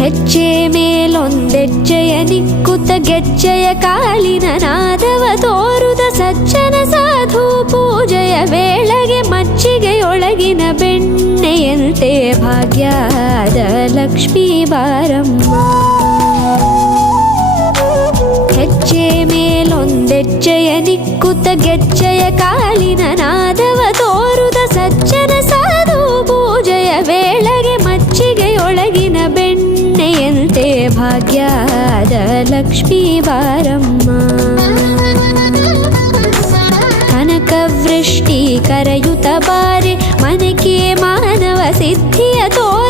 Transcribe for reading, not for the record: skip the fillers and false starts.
ಹೆಜ್ಜೆ ಮೇಲೊಂದೆಜ್ಜೆಯ ನಿಕ್ಕುತ್ತ ಗೆಜ್ಜೆಯ ಕಾಲಿನ ನಾದವ ತೋರುದ ಸಜ್ಜನ ಸಾಧು ಪೂಜೆಯ ವೇಳೆಗೆ ಮಜ್ಜಿಗೆಯೊಳಗಿನ ಬೆಣ್ಣೆಯಂತೆ ಭಾಗ್ಯದ ಲಕ್ಷ್ಮೀ ಬಾರಮ್ಮ. ಹೆಜ್ಜೆ ಮೇಲೊಂದೆಜ್ಜೆಯ ನಿಕ್ಕುತ್ತ ಗೆಜ್ಜೆಯ ಕಾಲಿನ ನಾದವ ತೋರುದ ಸಜ್ಜನ ಸಾಧು ಪೂಜೆಯ ವೇಳೆಗೆ ಮಜ್ಜಿಗೆಯೊಳಗಿನ ಬೆಣ್ಣೆಯಂತೆ ಭಾಗ್ಯದ ಲಕ್ಷ್ಮೀ ಬಾರಮ್ಮ. ಕನಕವೃಷ್ಟಿ ಕರೆಯುತ್ತ ಬಾರೆ ಮನಕ್ಕೆ ಮಾನವ ಸಿದ್ಧಿಯ ತೋರ